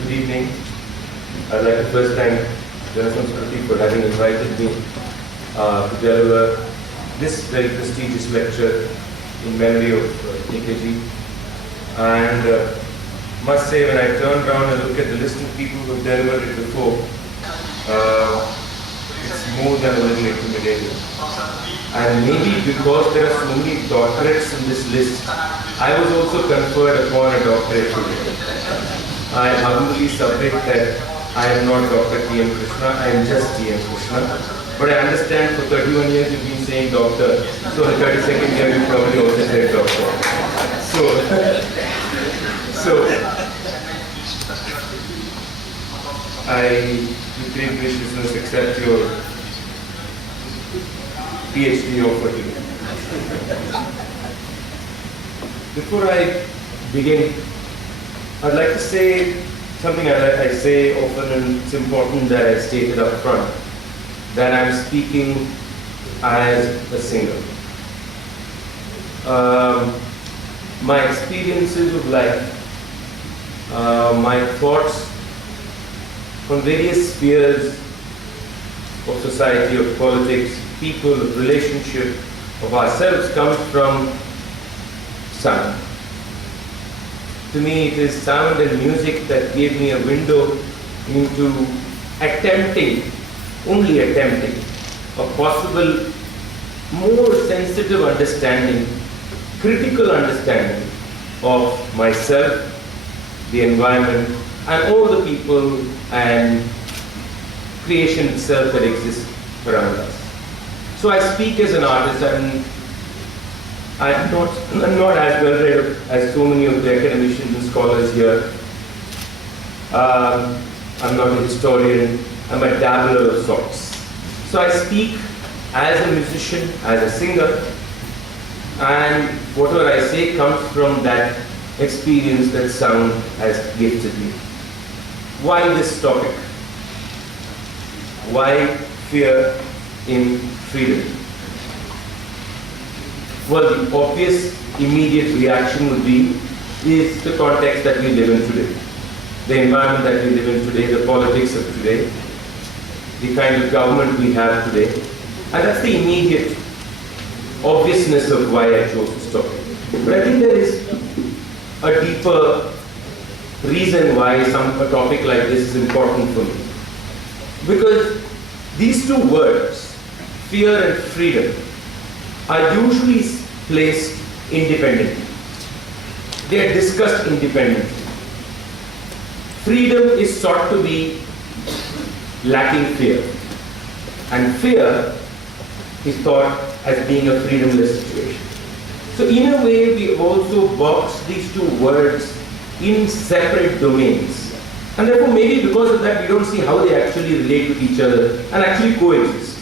Good evening. I'd like to first thank JANASAMSKRITI for having invited me to deliver this very prestigious lecture in memory of AKG. And must say, when I turn around and look at the list of people who have delivered it before, it's more than a little intimidating. And maybe because there are so many doctorates in this list, I was also conferred upon a doctorate today. I humbly submit that I am not Dr. T.M.Krishna, I am just T.M.Krishna. But I understand for 31 years you've been saying doctor, so in the 32nd year you probably also said doctor. So I, with great graciousness, accept your PhD offer to me. Before I begin, I'd like to say something I say often, and it's important that I state it up front, that I'm speaking as a singer. My experiences of life, my thoughts on various spheres of society, of politics, people, of relationship, of ourselves comes from sound. To me, it is sound and music that gave me a window into only attempting, a possible more sensitive understanding, critical understanding of myself, the environment, and all the people and creation itself that exists around us. So I speak as an artist, and I'm not as well read as so many of the academicians and scholars here. I'm not a historian, I'm a dabbler of sorts. So I speak as a musician, as a singer, and whatever I say comes from that experience that sound has gifted me. Why this topic? Why fear in freedom? Well, the obvious immediate reaction would be, is the context that we live in today. The environment that we live in today, the politics of today, the kind of government we have today. And that's the immediate obviousness of why I chose this topic. But I think there is a deeper reason why a topic like this is important for me. Because these two words, fear and freedom, are usually placed independently. They are discussed independently. Freedom is sought to be lacking fear. And fear is thought as being a freedomless situation. So in a way, we have also boxed these two words in separate domains. And therefore, maybe because of that, we don't see how they actually relate with each other and actually coexist.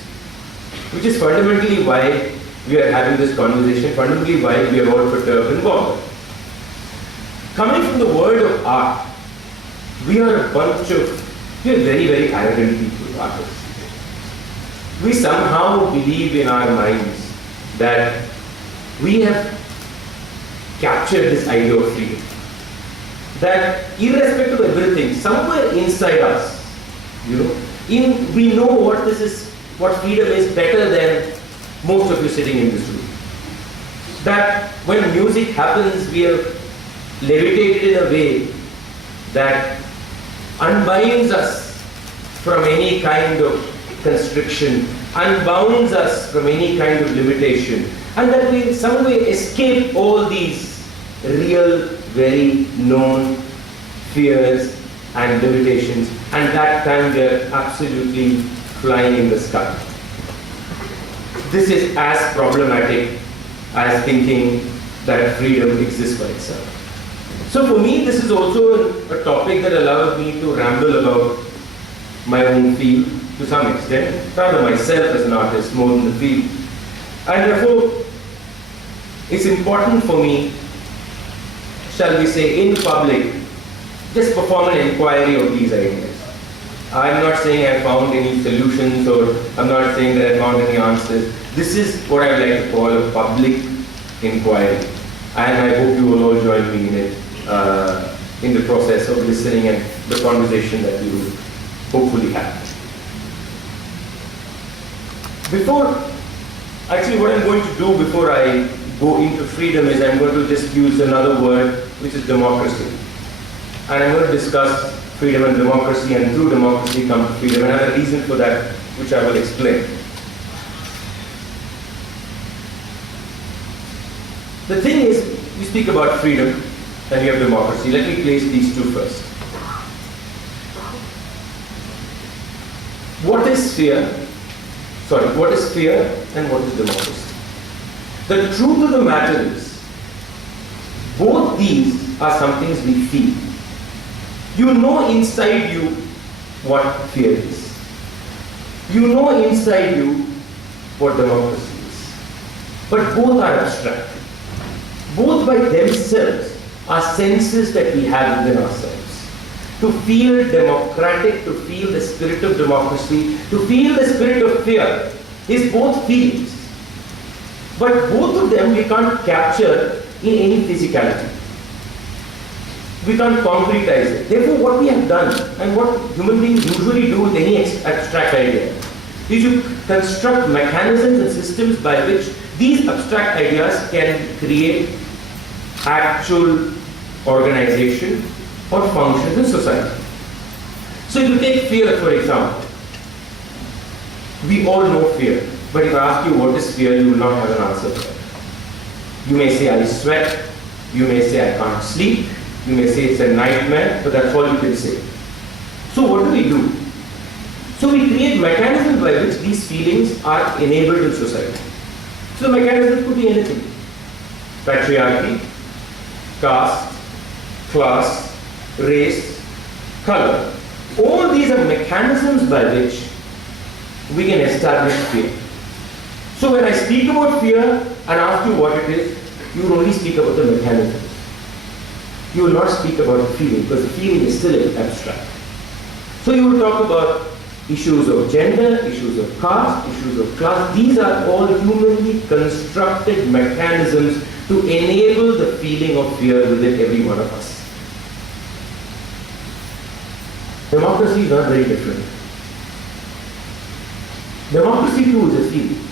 Which is fundamentally why we are having this conversation, fundamentally why we are all perturbed and bothered. Coming from the world of art, we are very, very arrogant people, artists. We somehow believe in our minds that we have captured this idea of freedom. That irrespective of everything, somewhere inside us, we know what freedom is better than most of you sitting in this room. That when music happens, we are levitated in a way that unbinds us from any kind of constriction, unbounds us from any kind of limitation, and that we in some way escape all these real, very known fears and limitations, and that time we are absolutely flying in the sky. This is as problematic as thinking that freedom exists by itself. So for me, this is also a topic that allows me to ramble about my own field to some extent, rather myself as an artist more than the field. And therefore, it's important for me, shall we say, in public, just perform an inquiry of these ideas. I'm not saying I found any solutions, or I'm not saying that I found any answers. This is what I like to call a public inquiry. And I hope you will all join me in it in the process of listening and the conversation that we will hopefully have. Actually what I'm going to do before I go into freedom is I'm going to just use another word, which is democracy. And I'm going to discuss freedom and democracy, and through democracy comes freedom, and I have a reason for that, which I will explain. The thing is, we speak about freedom and we have democracy. Let me place these two first. What is fear and what is democracy? The truth of the matter is, both these are some things we feel. You know inside you what fear is. You know inside you what democracy is. But both are abstract. Both by themselves are senses that we have within ourselves. To feel democratic, to feel the spirit of democracy, to feel the spirit of fear is both feelings. But both of them we can't capture in any physicality. We can't concretize it. Therefore, what we have done and what human beings usually do with any abstract idea is you construct mechanisms and systems by which these abstract ideas can create actual organization or functions in society. So if you take fear, for example, we all know fear, but if I ask you what is fear, you will not have an answer for it. You may say I sweat, you may say I can't sleep, you may say it's a nightmare, but that's all you can say. So what do? So we create mechanisms by which these feelings are enabled in society. So the mechanism could be anything. Patriarchy, caste, class, race, color. All these are mechanisms by which we can establish fear. So when I speak about fear and ask you what it is, you will only speak about the mechanism. You will not speak about the feeling, because the feeling is still abstract. So you will talk about issues of gender, issues of caste, issues of class. These are all humanly constructed mechanisms to enable the feeling of fear within every one of us. Democracy is not very different. Democracy too is a feeling.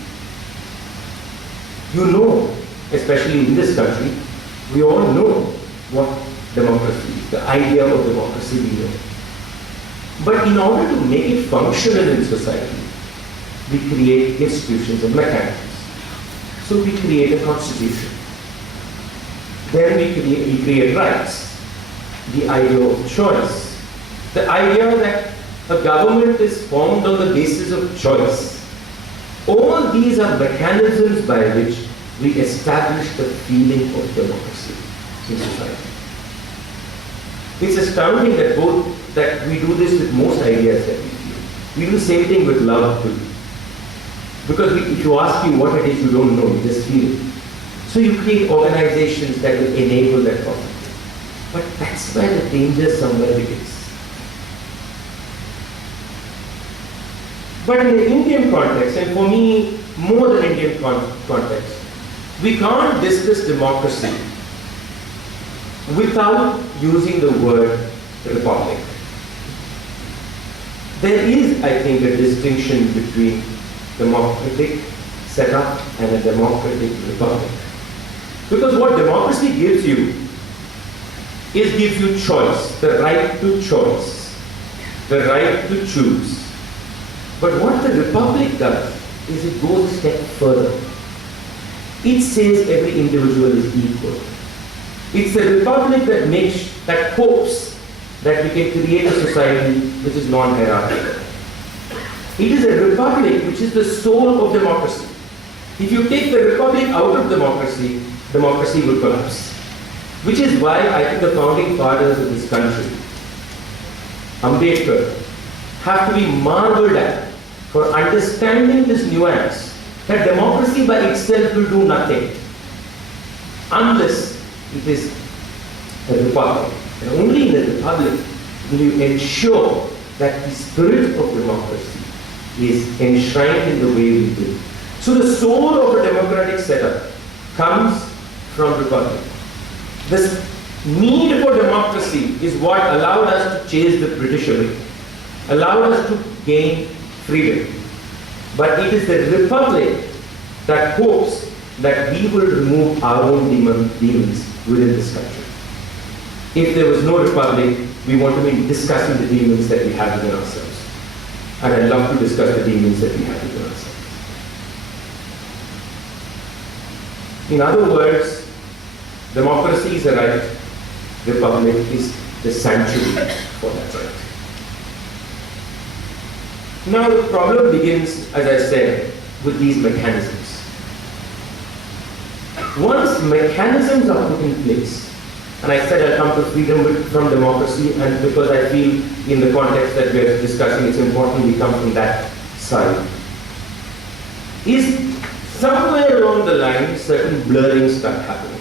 You know, especially in this country, we all know what democracy is, the idea of democracy we know. But in order to make it functional in society, we create institutions and mechanisms. So we create a constitution. Then we create rights, the idea of choice, the idea that a government is formed on the basis of choice. All these are mechanisms by which we establish the feeling of democracy in society. It's astounding that we do this with most ideas that we feel. We do the same thing with love too. Because if you ask you what it is, you don't know, you just feel it. So you create organizations that will enable that process. But that's where the danger somewhere begins. But in the Indian context, and for me, more than Indian context, we can't discuss democracy without using the word republic. There is, I think, a distinction between democratic setup and a democratic republic. Because what democracy gives you gives you choice, the right to choice, the right to choose. But what the republic does is it goes a step further. It says every individual is equal. It's a republic that hopes that we can create a society which is non-hierarchical. It is a republic which is the soul of democracy. If you take the republic out of democracy, democracy will collapse. Which is why I think the founding fathers of this country, Ambedkar, have to be marveled at for understanding this nuance that democracy by itself will do nothing unless it is a republic. And only in a republic will you ensure that the spirit of democracy is enshrined in the way we do. So the soul of a democratic setup comes from republic. need for democracy is what allowed us to chase the British away, allowed us to gain freedom. But it is the republic that hopes that we will remove our own demons within this country. If there was no republic, we want to be discussing the demons that we have within ourselves. And I'd love to discuss the demons that we have within ourselves. In other words, democracy is a right, republic is the sanctuary for that right. Now the problem begins, as I said, with these mechanisms. Once mechanisms are put in place, and I said I'll come to freedom from democracy, and because I feel in the context that we are discussing it's important we come from that side, is somewhere along the line certain blurring start happening.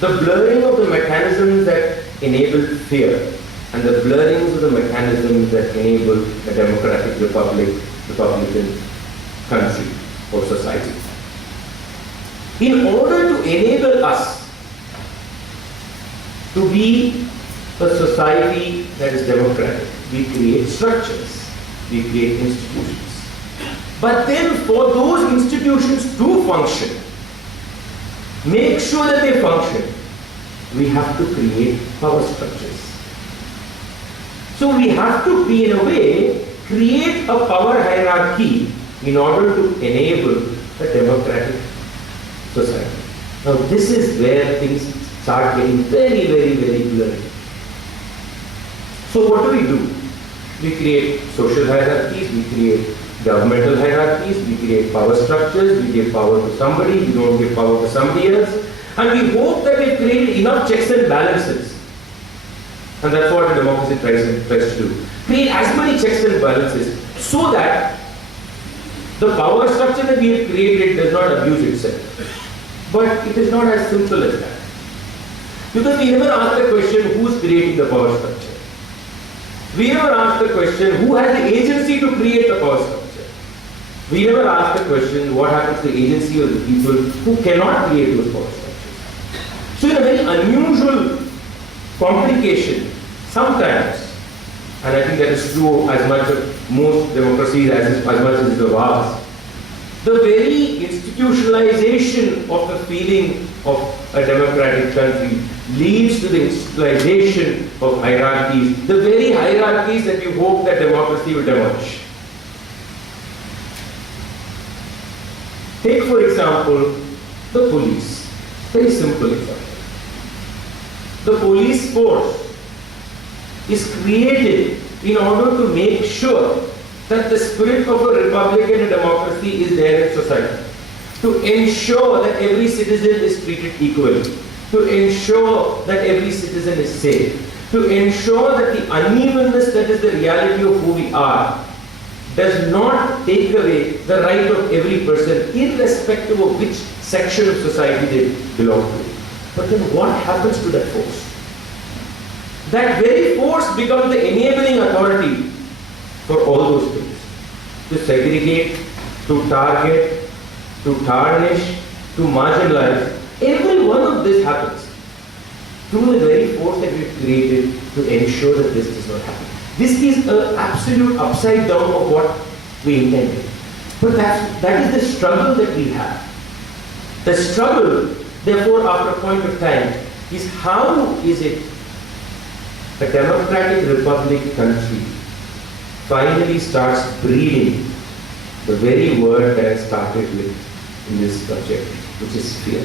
The blurring of the mechanisms that enable fear and the blurrings of the mechanisms that enable a democratic republican country or society. In order to enable us to be a society that is democratic, we create structures, we create institutions. But then for those institutions to function, make sure that they function, we have to create power structures. So we have to, be in a way, create a power hierarchy in order to enable a democratic society. Now this is where things start getting very, very, very blurry. So what do? We create social hierarchies, we create governmental hierarchies, we create power structures, we give power to somebody, we don't give power to somebody else, and we hope that we create enough checks and balances. And that's what a democracy tries to do. Create as many checks and balances so that the power structure that we have created does not abuse itself. But it is not as simple as that. Because we never ask the question, who's creating the power structure? We never ask the question, who has the agency to create the power structure? We never ask the question, what happens to the agency of the people who cannot create those power structures? So in a very unusual complication, sometimes, and I think that is true as much of most democracies as much as is of ours, the very institutionalization of the feeling of a democratic country leads to the institutionalization of hierarchies, the very hierarchies that you hope that democracy will demolish. Take, for example, the police. Very simple example. The police force is created in order to make sure that the spirit of a republic and a democracy is there in society. To ensure that every citizen is treated equally. To ensure that every citizen is safe. To ensure that the unevenness that is the reality of who we are does not take away the right of every person, irrespective of which section of society they belong to. But then what happens to that force? That very force becomes the enabling authority for all those things. To segregate, to target, to tarnish, to marginalize. Every one of this happens through the very force that we've created to ensure that this does not happen. This is an absolute upside down of what we intended. But that is the struggle that we have. The struggle, therefore, after a point of time, is how is it a democratic republic country finally starts breathing the very word that I started with in this subject, which is fear.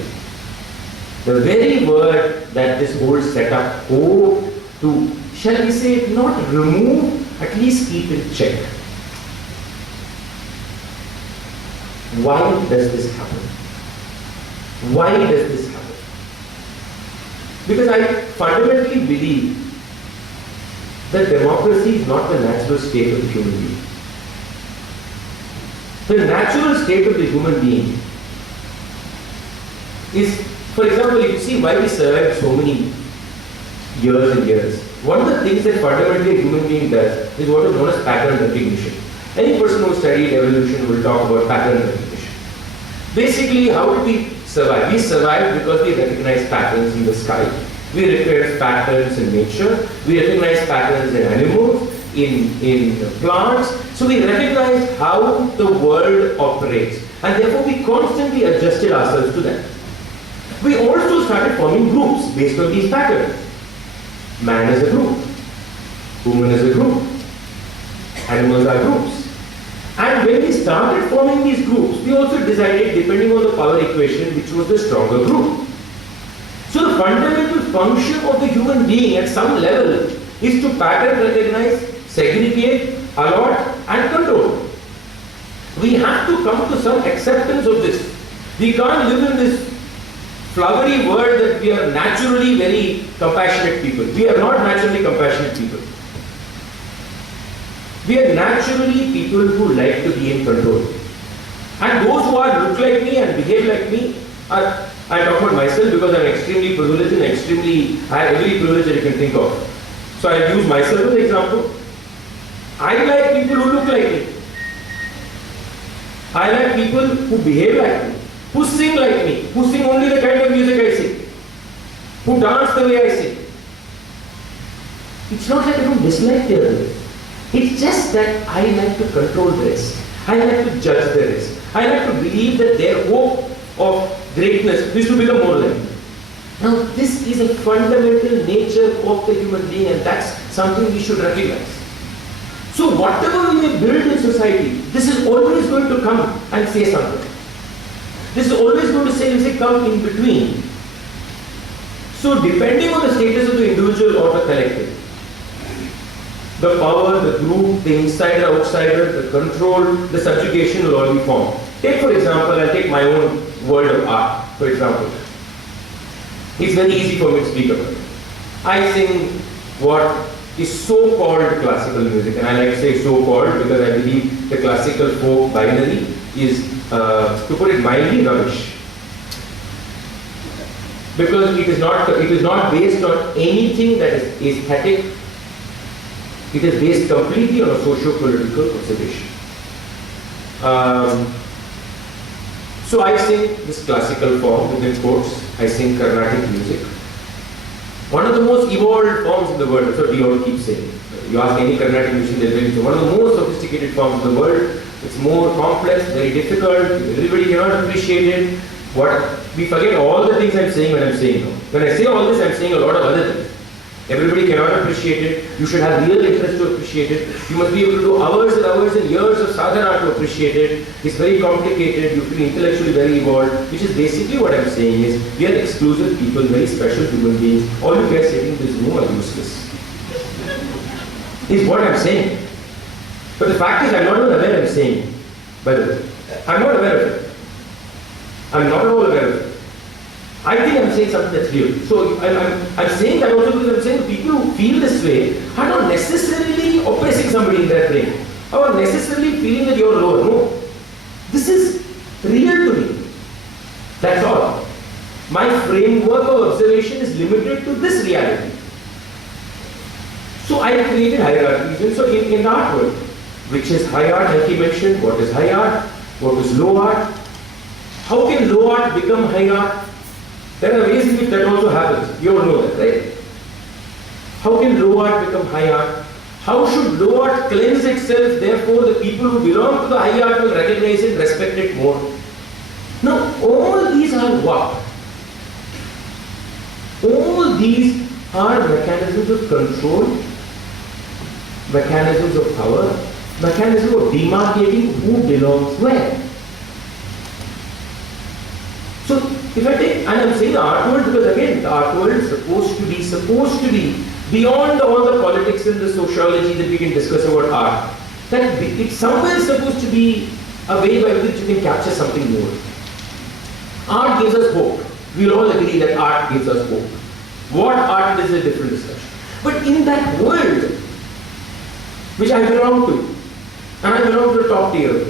The very word that this whole setup hoped to, shall we say, not remove, at least keep in check. Why does this happen? Why does this happen? Because I fundamentally believe that democracy is not the natural state of the human being. The natural state of the human being is, for example, if you see why we survived so many years and years, one of the things that fundamentally a human being does is what is known as pattern recognition. Any person who studied evolution will talk about pattern recognition. Basically, how did we survive? We survived because we recognized patterns in the sky We recognize patterns in nature, we recognize patterns in animals, in plants. So we recognize how the world operates, and therefore we constantly adjusted ourselves to that. We also started forming groups based on these patterns. Man is a group, woman is a group, animals are groups. And when we started forming these groups, we also decided, depending on the power equation, which was the stronger group. So the fundamental function of the human being at some level is to pattern recognize, segregate, allot and control. We have to come to some acceptance of this. We can't live in this flowery world that we are naturally very compassionate people. We are not naturally compassionate people. We are naturally people who like to be in control. And those who look like me and behave like me are, I talk about myself because I'm extremely privileged and I have every privilege that you can think of. So I use myself as an example. I like people who look like me. I like people who behave like me, who sing like me, who sing only the kind of music I sing, who dance the way I sing. It's not like I don't dislike their ways. It's just that I like to control the rest. I like to judge the rest. I like to believe that their hope of greatness is to become more like me. Now, this is a fundamental nature of the human being, and that's something we should recognize. So, whatever we may build in society, this is always going to come and say something. This is always going to say come in between. So, depending on the status of the individual or the collective, the power, the group, the insider, outsider, the control, the subjugation will all be formed. Take for example, I'll take my own world of art, for example. It's very easy for me to speak about it. I sing what is so-called classical music, and I like to say so-called because I believe the classical folk binary is, to put it mildly, rubbish. Because it is not based on anything that is aesthetic. It is based completely on a socio-political observation. So I sing this classical form within quotes. I sing Carnatic music. One of the most evolved forms in the world. That's what we all keep saying. You ask any Carnatic musician, they'll tell you one of the most sophisticated forms in the world. It's more complex, very difficult. Everybody cannot appreciate it. We forget all the things I'm saying when I'm saying no. When I say all this, I'm saying a lot of other things. Everybody cannot appreciate it. You should have real interest to appreciate it. You must be able to do hours and hours and years of sadhana to appreciate it. It's very complicated. You feel intellectually very evolved, which is basically what I'm saying is we are exclusive people, very special human beings. All you guys sitting in this room are useless. Is what I'm saying. But the fact is I'm not even aware I'm saying. By the way, I'm not aware of it. I'm not at all aware of it. I think I'm saying something that's real. So I'm saying that also because I'm saying people who feel this way are not necessarily oppressing somebody in their brain or necessarily feeling that you're lower. No. This is real to me. That's all. My framework of observation is limited to this reality. So I created hierarchies. And so in the art world, which is high art, like he mentioned, what is high art, what is low art, how can low art become high art? There are ways in which that also happens. You all know that, right? How can low art become high art? How should low art cleanse itself? Therefore, the people who belong to the high art will recognize it, respect it more. Now, all these are what? All these are mechanisms of control, mechanisms of power, mechanisms of demarcating who belongs where. So, if I take, and I'm saying the art world because again, the art world is supposed to be beyond all the politics and the sociology that we can discuss about art. That it's somewhere supposed to be a way by which you can capture something more. Art gives us hope. We'll all agree that art gives us hope. What art is a different discussion. But in that world, which I belong to, and I belong to the top tier,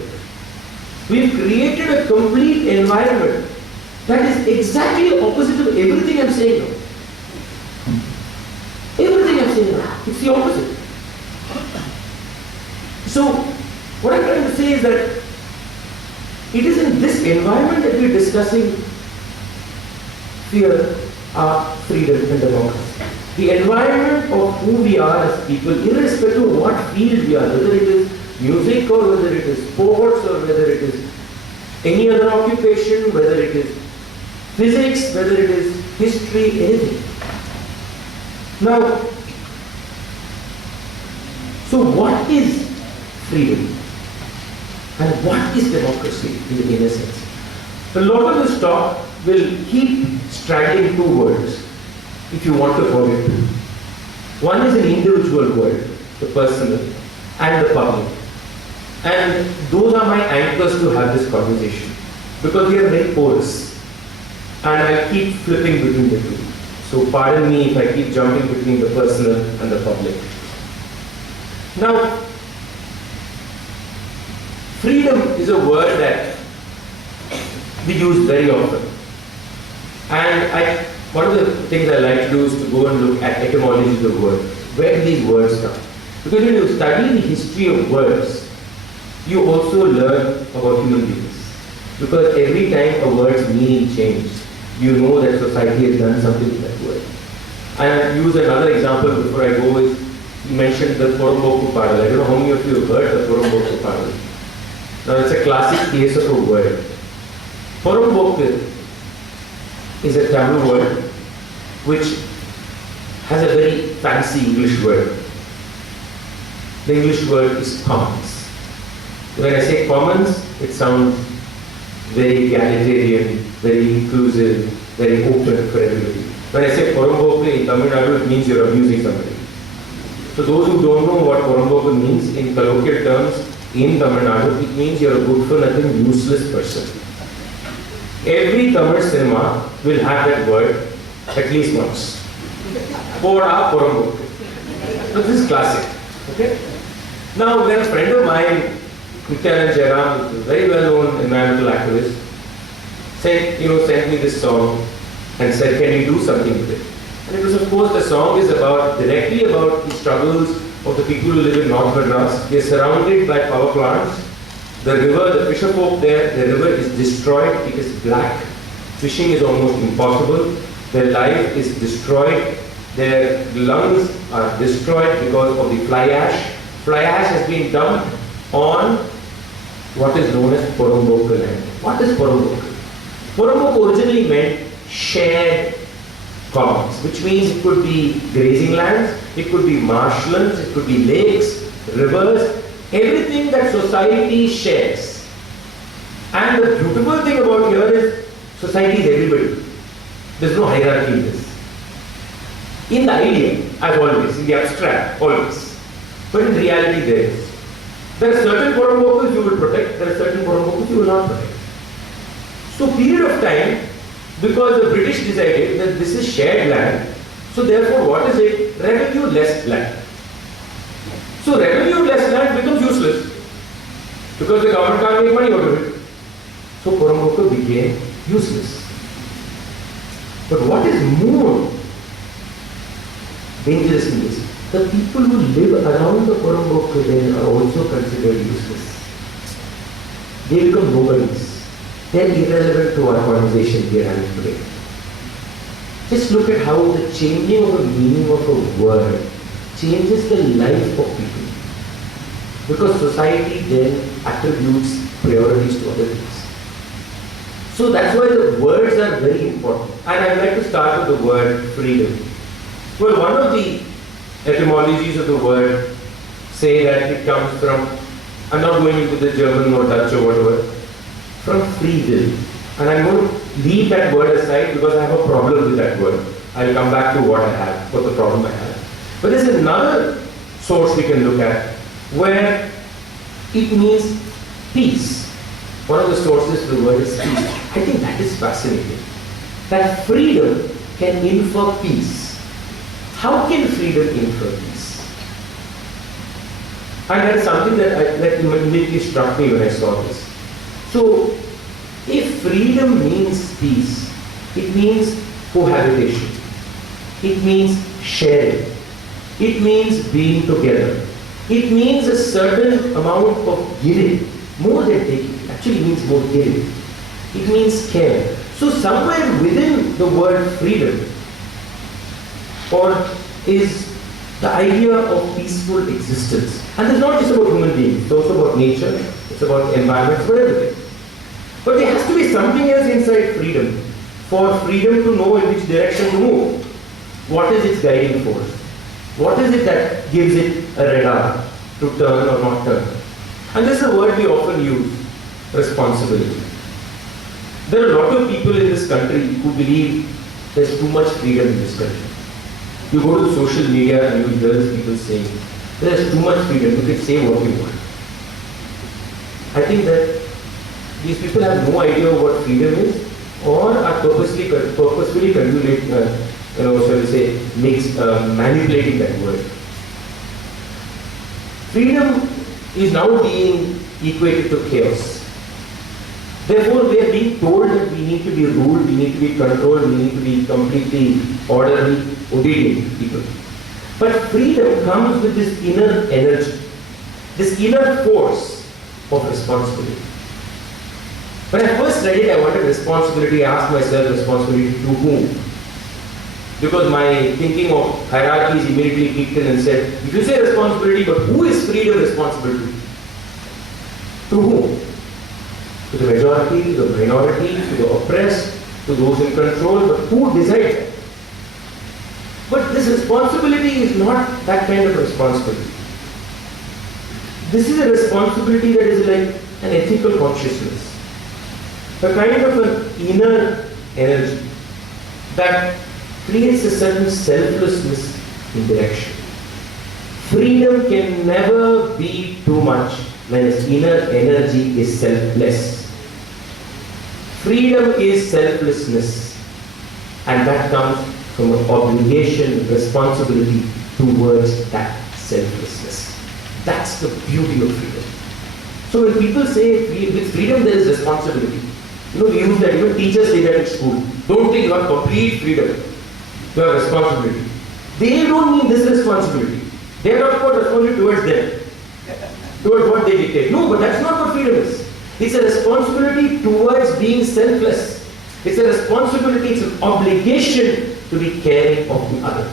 we've created a complete environment that is exactly opposite of everything I'm saying now. Everything I'm saying now, it's the opposite. So, what I'm trying to say is that it is in this environment that we're discussing fear, are freedom and democracy. The environment of who we are as people, irrespective of what field we are, whether it is music or whether it is sports or whether it is any other occupation, whether it is physics, whether it is history, anything. Now, so what is freedom? And what is democracy in a sense? A lot of this talk will keep straddling two words, if you want to forget two. One is an individual word, the personal, and the public. And those are my anchors to have this conversation, because we are very porous. And I keep flipping between the two. So pardon me if I keep jumping between the personal and the public. Now, freedom is a word that we use very often. And one of the things I like to do is to go and look at etymology of the word. Where do these words come? Because when you study the history of words, you also learn about human beings. Because every time a word's meaning changes, you know that society has done something with that word. And I'll use another example before I go. Is you mentioned the Poromboku Padal. I don't know how many of you have heard the Poromboku Padal. Now it's a classic case of a word. Poromboku is a Tamil word which has a very fancy English word. The English word is commons. When I say commons, it sounds very egalitarian, very inclusive, very open for everybody. When I say Poromboku in Tamil Nadu, it means you're abusing somebody. So those who don't know what Poromboku means in colloquial terms in Tamil Nadu, it means you're a good for nothing, useless person. Every Tamil cinema will have that word at least once. Pora Poromboku. So this is classic. Okay? Now, when a friend of mine, Nityanand Jairam, a very well-known environmental activist, sent me this song and said, can you do something with it? And it was, of course, the song is directly about the struggles of the people who live in North Madras. They are surrounded by power plants. The river, the fisher folk there, the river is destroyed. It is black. Fishing is almost impossible. Their life is destroyed. Their lungs are destroyed because of the fly ash. Fly ash has been dumped on what is known as Poromboku land. What is Poromboku? Poromboku originally meant shared commons, which means it could be grazing lands, it could be marshlands, it could be lakes, rivers, everything that society shares. And the beautiful thing about here is society is everybody. There's no hierarchy in this. In the idea, as always, in the abstract, always. But in reality there is. There are certain Porombokus you will protect, there are certain Porombokus you will not protect. So period of time, because the British decided that this is shared land, so therefore what is it? Revenue-less land. So revenue-less land becomes useless because the government can't make money out of it. So Poromboku became useless. But what is more dangerous in this? The people who live around the Poromboku then are also considered useless. They become nobodies. They are irrelevant to our conversation we are having today. Just look at how the changing of the meaning of a word changes the life of people. Because society then attributes priorities to other things. So that's why the words are very important. And I'd like to start with the word freedom. Well, one of the etymologies of the word say that it comes from, I'm not going into the German or Dutch or whatever, from free will. And I'm going to leave that word aside because I have a problem with that word. I'll come back to what I have, what the problem I have. But there's another source we can look at where it means peace. One of the sources of the word is peace. I think that is fascinating. That freedom can infer peace. How can freedom infer peace? And that's something that immediately struck me when I saw this. So, if freedom means peace, it means cohabitation. It means sharing. It means being together. It means a certain amount of giving. More than taking. It actually means more giving. It means care. So somewhere within the word freedom, or is the idea of peaceful existence. And it's not just about human beings, it's also about nature, it's about environment, it's about everything. But there has to be something else inside freedom, for freedom to know in which direction to move. What is its guiding force? What is it that gives it a radar to turn or not turn? And this is a word we often use, responsibility. There are a lot of people in this country who believe there's too much freedom in this country. You go to social media and you hear these people saying, there's too much freedom, you can say what you want. I think that these people have no idea what freedom is, or are purposefully manipulating that word. Freedom is now being equated to chaos. Therefore, we are being told that we need to be ruled, we need to be controlled, we need to be completely orderly, obedient people. But freedom comes with this inner energy, this inner force of responsibility. When I first read it, I wanted responsibility. I asked myself, responsibility to whom? Because my thinking of hierarchies immediately kicked in and said, if you say responsibility, but who is freedom responsible to? To whom? To the majority, to the minority, to the oppressed, to those in control, but who decides? But this responsibility is not that kind of responsibility. This is a responsibility that is like an ethical consciousness. A kind of an inner energy that creates a certain selflessness in direction. Freedom can never be too much when its inner energy is selfless. Freedom is selflessness, and that comes from an obligation, responsibility towards that selflessness. That's the beauty of freedom. So when people say with freedom there is responsibility, we use that, even teachers say that at school. Don't think you have complete freedom. You have responsibility. They don't mean this responsibility. They are not about responsibility towards them, towards what they dictate. No, but that's not what freedom is. It's a responsibility towards being selfless. It's a responsibility, it's an obligation to be caring of the other.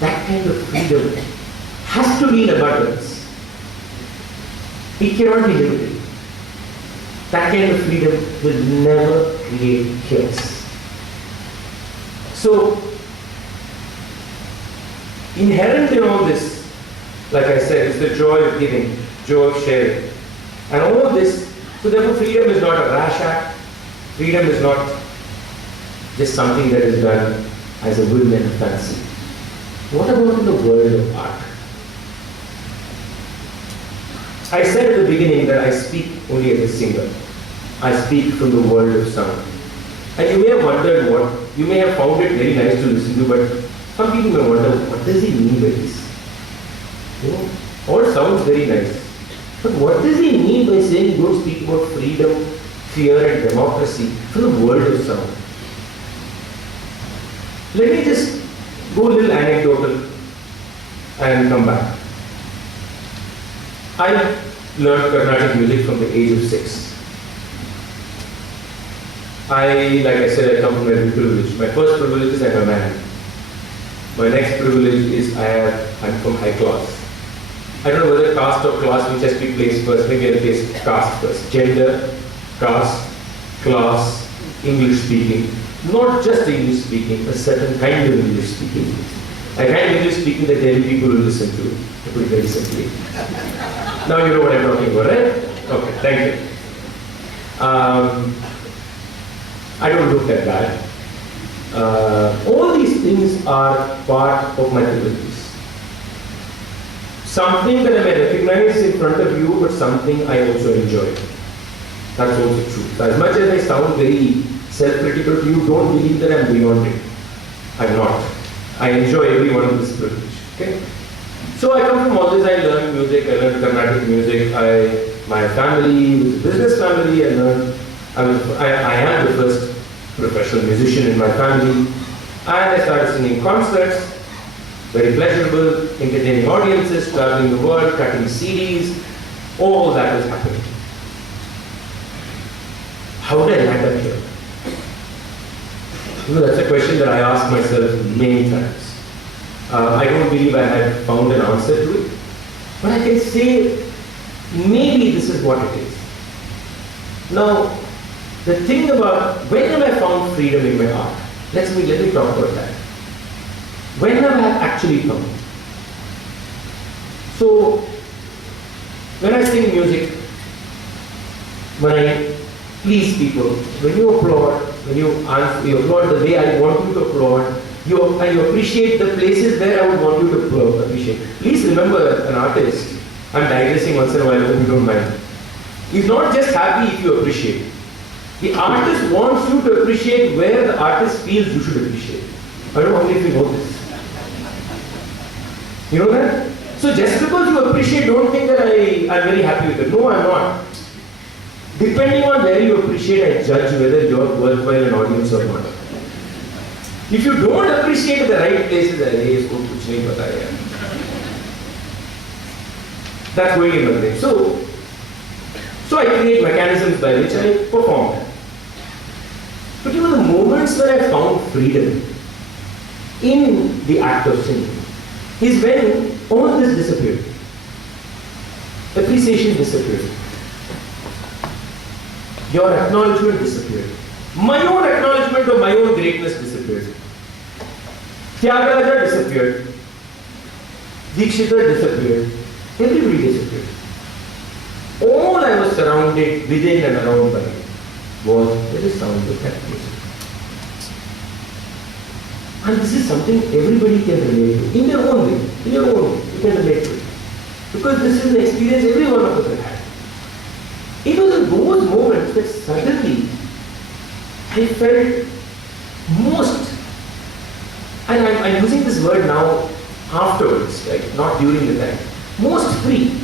That kind of freedom has to be in abundance. It cannot be limited. That kind of freedom will never create chaos. So, inherent in all this, like I said, is the joy of giving, joy of sharing. And all of this, so therefore freedom is not a rash act. Freedom is not just something that is done as a whim and a fancy. What about in the world of art? I said at the beginning that I speak only as a singer. I speak from the world of sound. And you may have wondered you may have found it very nice to listen to, but some people may wonder, what does he mean by this? All sounds very nice. But what does he mean by saying don't speak about freedom, fear and democracy from the world of sound? Let me just go a little anecdotal and come back. I learned Carnatic music from the age of 6. Like I said, I come from every privilege. My first privilege is I'm a man. My next privilege is I'm from high class. I don't know whether caste or class which has to be placed first. Maybe I'll place caste first. Gender, caste, class, English speaking. Not just English speaking, a certain kind of English speaking. A kind of English speaking that every people will listen to put it very simply. Now you know what I'm talking about, right? Okay, thank you. I don't look that bad. All these things are part of my privileges. Something that I may recognize in front of you, but something I also enjoy. That's also true. So as much as I sound very self-critical to you, don't believe that I'm beyond it. I'm not. I enjoy every one of this privilege. Okay? So I come from all this. I learned music. I learned Carnatic music. My family was a business family. I am the first professional musician in my family. And I started singing concerts. Very pleasurable, entertaining audiences, traveling the world, cutting CDs. All that was happening. How did I land up here? That's a question that I ask myself many times. I don't believe I had found an answer to it. But I can say, maybe this is what it is. Now, the thing about when have I found freedom in my art? Let me talk about that. When have I actually found? So, when I sing music, when I please people, when you applaud, when you applaud the way I want you to applaud, you appreciate the places where I would want you to appreciate. Please remember, an artist, I'm digressing once in a while, I hope you don't mind. He's not just happy if you appreciate. The artist wants you to appreciate where the artist feels you should appreciate. I don't know how many of you know this. You know that? So just because you appreciate, don't think that I'm very happy with it. No, I'm not. Depending on where you appreciate, I judge whether you're worthwhile an audience or not. If you don't appreciate the right places, that's going in my brain. So I create mechanisms by which I perform. But you know, the moments where I found freedom in the act of singing is when all this disappeared. Appreciation disappeared. Your acknowledgement disappeared. My own acknowledgement of my own greatness disappeared. Tyagaraja disappeared. Dikshita disappeared. Everybody disappeared. All I was surrounded within and around by was the sound of that music. And this is something everybody can relate to. In their own way. In your own way. You can relate to it. Because this is an experience every one of us has had. It was in those moments that suddenly I felt most, and I'm using this word now afterwards, like not during the time, most free.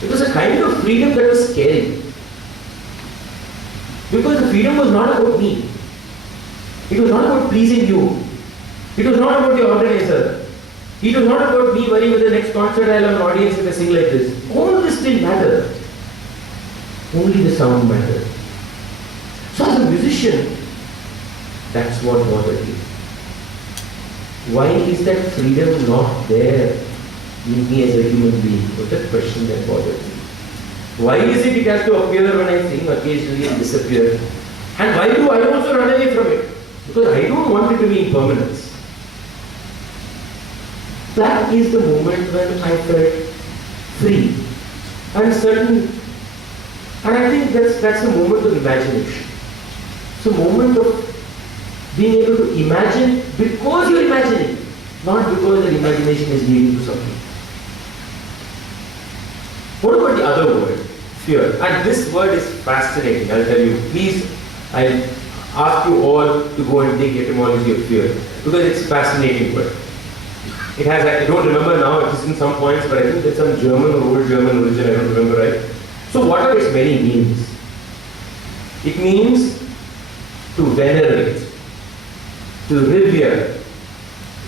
It was a kind of freedom that was scary. Because the freedom was not about me. It was not about pleasing you. It was not about the organizer. It was not about me worrying with the next concert I'll have an audience if I sing like this. All this didn't matter. Only the sound mattered. So as a musician, that's what bothered me. Why is that freedom not there in me as a human being? Was the question that bothered me. Why is it has to appear when I sing occasionally and disappear? And why do I also run away from it? Because I don't want it to be impermanence. That is the moment when I felt free and certain. And I think that's a moment of imagination. It's a moment of being able to imagine because you're imagining, not because the imagination is leading to something. What about the other word? Fear. And this word is fascinating, I'll tell you. Please, I'll ask you all to go and dig etymology of fear. Because it's a fascinating word. It has, I don't remember now, it is in some points, but I think there's some German or old German origin, I don't remember right. So what are its many meanings? It means to venerate, to revere,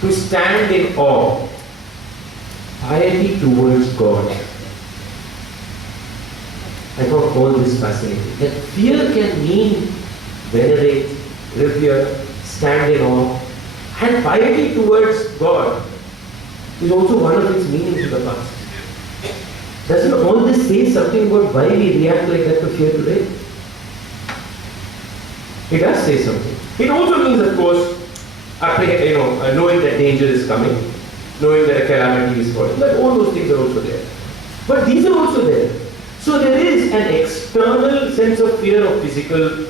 to stand in awe, piety towards God. I found all this fascinating. That fear can mean venerate, revere, stand in awe, and piety towards God is also one of its meanings in the past. Doesn't all this say something about why we react like that to fear today? It does say something. It also means, of course, knowing that danger is coming, knowing that a calamity is falling. But all those things are also there. But these are also there. So there is an external sense of fear of physical,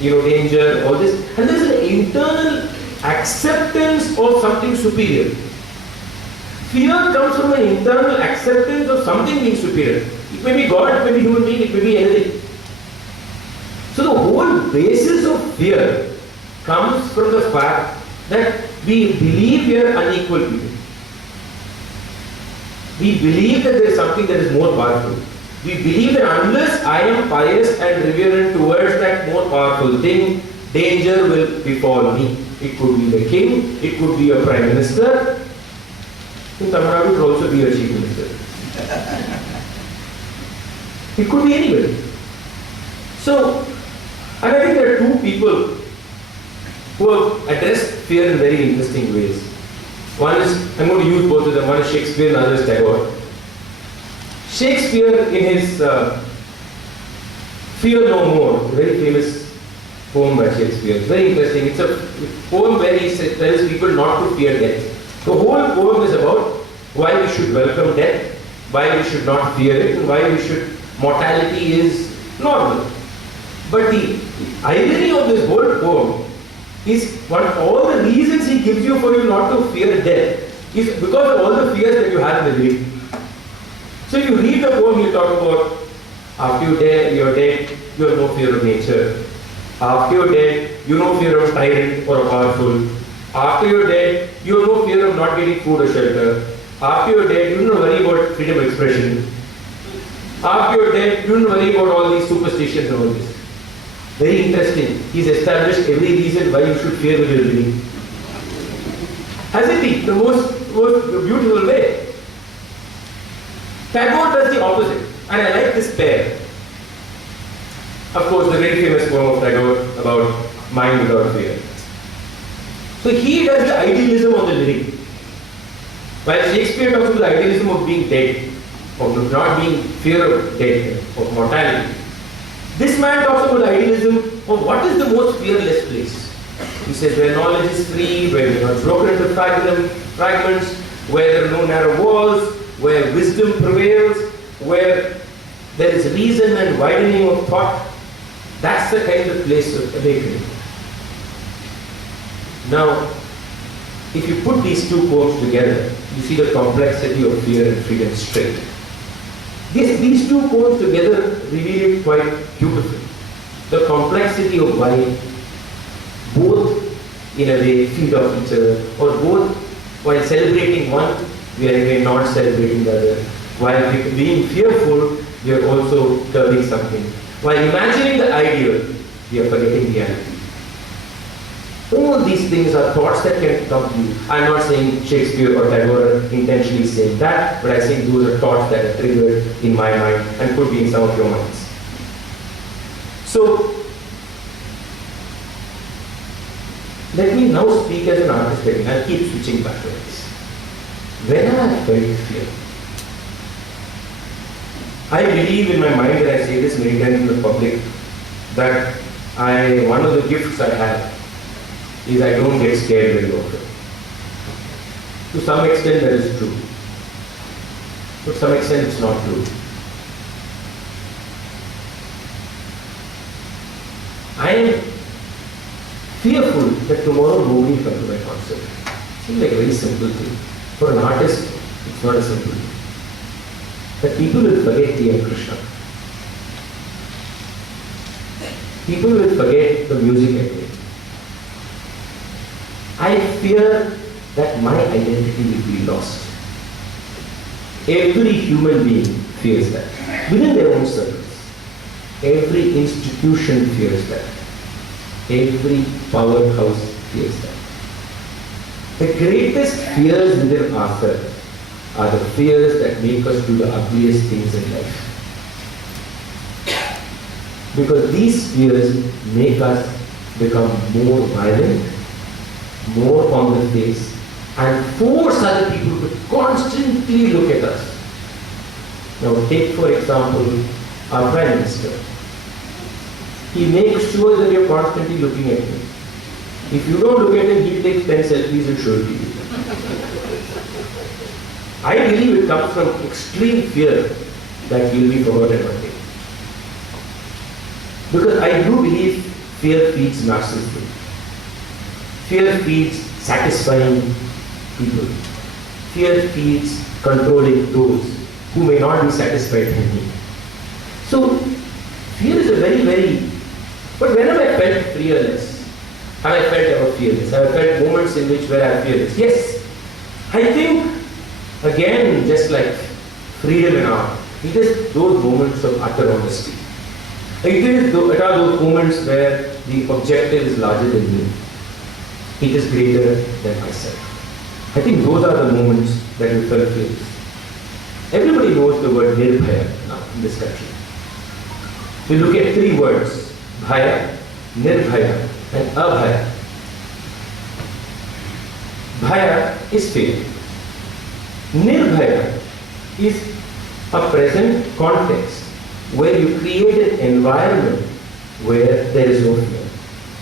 danger, all this, and there is an internal acceptance of something superior. Fear comes from an internal acceptance of something being superior. It may be God, it may be human being, it may be anything. So the whole basis of fear comes from the fact that we believe we are unequal people. We believe that there is something that is more powerful. We believe that unless I am pious and reverent towards that more powerful thing, danger will befall me. It could be the king, it could be a prime minister. In Tamil Nadu, it could also be a chief minister. It could be anybody. So, and I think there are two people who have addressed fear in very interesting ways. One is, I'm going to use both of them, one is Shakespeare and the other is Tagore. Shakespeare in his Fear No More, very famous poem by Shakespeare, very interesting. It's a poem where he tells people not to fear death. The whole poem is about why we should welcome death, why we should not fear it, and why mortality is normal. But the irony of this whole poem is all the reasons he gives you for you not to fear death is because of all the fears that you have in the dream. So you read the poem, you talk about after you're dead, you have no fear of nature. After you're dead, you have no fear of tyrant or powerful. After you're dead, you have no fear of not getting food or shelter. After you're dead, you don't worry about freedom of expression. After you're dead, you don't worry about all these superstitions and all this. Very interesting. He's established every reason why you should fear when you're living. Hasn't he? The most beautiful way. Tagore does the opposite. And I like this pair. Of course, the very famous poem of Tagore about mind without fear. So he does the idealism of the living. While Shakespeare talks about the idealism of being dead, of not being fear of death, of mortality. This man talks about the idealism of what is the most fearless place. He says where knowledge is free, where we are not broken into fragments, where there are no narrow walls, where wisdom prevails, where there is reason and widening of thought. That's the kind of place of awakening. Now, if you put these two poems together, you see the complexity of fear and freedom straight. These two poems together reveal it quite beautifully. The complexity of why both in a way feed off each other, or both while celebrating one, we are in a way not celebrating the other. While being fearful, we are also curbing something. While imagining the ideal, we are forgetting reality. All these things are thoughts that can come to you. I'm not saying Shakespeare or Tagore are intentionally saying that, but I think those are thoughts that are triggered in my mind and could be in some of your minds. So, let me now speak as an artist again. I'll keep switching back to this. When I felt fear, I believe in my mind, and I say this many times in the public, that one of the gifts I have is I don't get scared very often. To some extent that is true. To some extent it's not true. I am fearful that tomorrow nobody will come to my concert. It seems like a very simple thing. For an artist, it's not a simple thing. That people will forget T.M.Krishna. People will forget the music I play. I fear that my identity will be lost. Every human being fears that. Within their own circles. Every institution fears that. Every powerhouse fears that. The greatest fears within ourselves are the fears that make us do the ugliest things in life. Because these fears make us become more violent, more on the face, and force other people to constantly look at us. Now take for example our Prime Minister. He makes sure that you're constantly looking at him. If you don't look at him, he takes 10 selfies and shows you. I believe it comes from extreme fear that he will be forgotten one day. Because I do believe fear feeds narcissism. Fear feeds satisfying people. Fear feeds controlling those who may not be satisfied with me. So, fear is a very... But when have I felt fearless? Have I felt ever fearless? Have I felt moments in which where I am fearless? Yes. I think, again, just like freedom in art, it is those moments of utter honesty. It are those moments where the objective is larger than me. It is greater than myself. I think those are the moments that we felt fearless. Everybody knows the word nirbhaya now in this country. We look at three words: bhaya, nirbhaya, and abhaya. Bhaya is fear. Nirbhaya is a present context where you create an environment where there is no fear.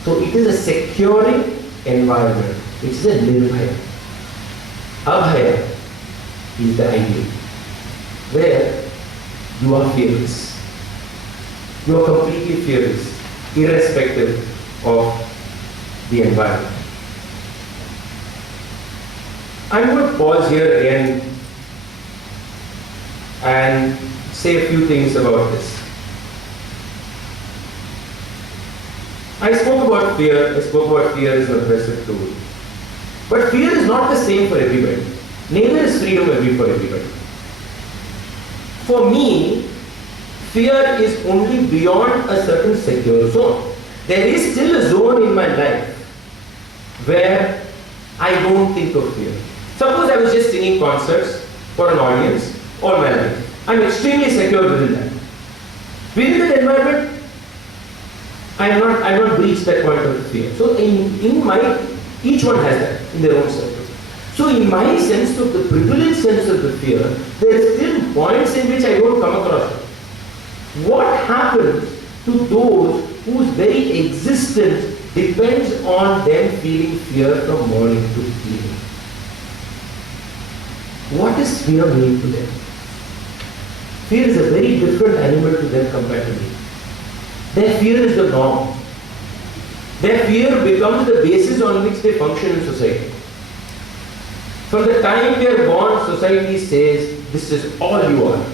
So it is a securing environment. It is a nirbhaya. Abhaya is the ideal, where you are fearless. You are completely fearless, irrespective of the environment. I'm going to pause here again and say a few things about this. I spoke about fear as an oppressive tool. But fear is not the same for everybody. Neither is freedom for everybody. For me, fear is only beyond a certain secure zone. There is still a zone in my life where I don't think of fear. Suppose I was just singing concerts for an audience all my life. I'm extremely secure within that. Within that environment, I have not reached that point of fear. So each one has that in their own circle. So in my sense of the privileged sense of the fear, there are still points in which I don't come across it. What happens to those whose very existence depends on them feeling fear from morning to evening? What does fear mean to them? Fear is a very different animal to them compared to me. Their fear is the norm. Their fear becomes the basis on which they function in society. From the time they are born, society says, this is all you are.